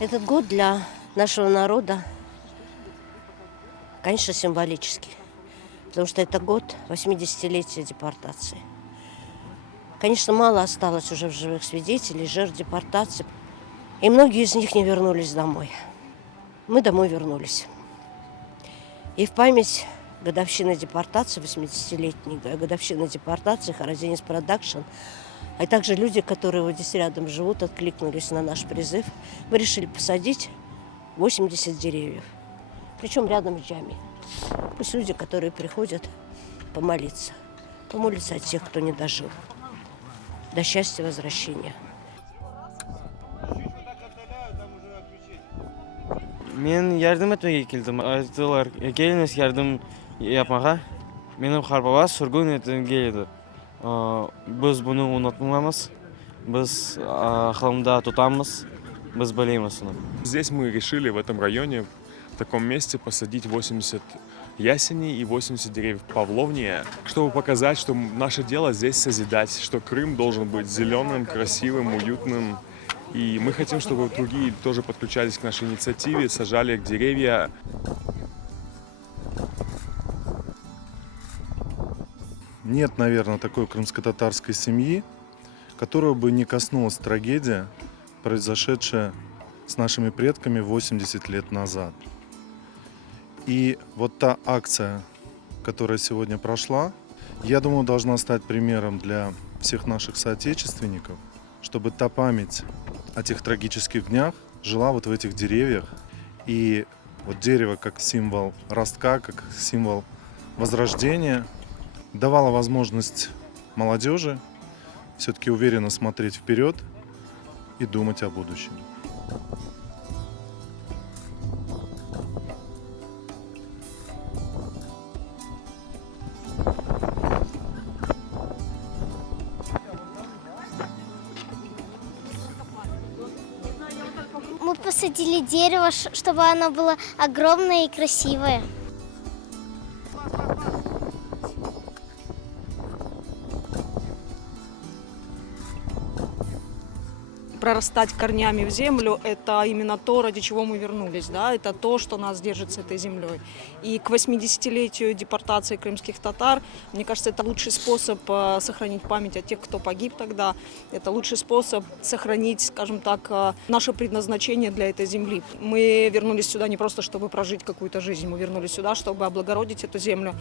Этот год для нашего народа, конечно, символический, потому что это год 80-летия депортации. Конечно, мало осталось уже в живых свидетелей, жертв депортации, и многие из них не вернулись домой. Мы домой вернулись. И в память годовщины депортации, 80-летней годовщины депортации, Харадзинис Продакшн, а также люди, которые вот здесь рядом живут, откликнулись на наш призыв. Мы решили посадить 80 деревьев, причем рядом с джами. Пусть люди, которые приходят помолиться о тех, кто не дожил до счастья возвращения. Мен ярдәм итмәгә килдем. Айтылар, келіңіз ярдәм yapmağa. Менің Харбаба сүргін етін келеді. Біз бұны ұнатмаймыз. Біз хылымда тұтамыз. Біз білеміз оны. Здесь мы решили в этом районе, в таком месте, посадить 80 ясеней и 80 деревьев павловния, чтобы показать, что наше дело здесь созидать, что Крым должен быть зеленым, красивым, уютным. И мы хотим, чтобы другие тоже подключались к нашей инициативе, сажали деревья. Нет, наверное, такой крымско-татарской семьи, которую бы не коснулась трагедия, произошедшая с нашими предками 80 лет назад. И вот та акция, которая сегодня прошла, я думаю, должна стать примером для всех наших соотечественников, чтобы та память о тех трагических днях жила вот в этих деревьях. И вот дерево как символ ростка, как символ возрождения давало возможность молодежи все-таки уверенно смотреть вперед и думать о будущем. Мы посадили дерево, чтобы оно было огромное и красивое. Прорастать корнями в землю – это именно то, ради чего мы вернулись. Да? Это то, что нас держит с этой землей. И к 80-летию депортации крымских татар, мне кажется, это лучший способ сохранить память о тех, кто погиб тогда. Это лучший способ сохранить, скажем так, наше предназначение для этой земли. Мы вернулись сюда не просто, чтобы прожить какую-то жизнь, мы вернулись сюда, чтобы облагородить эту землю.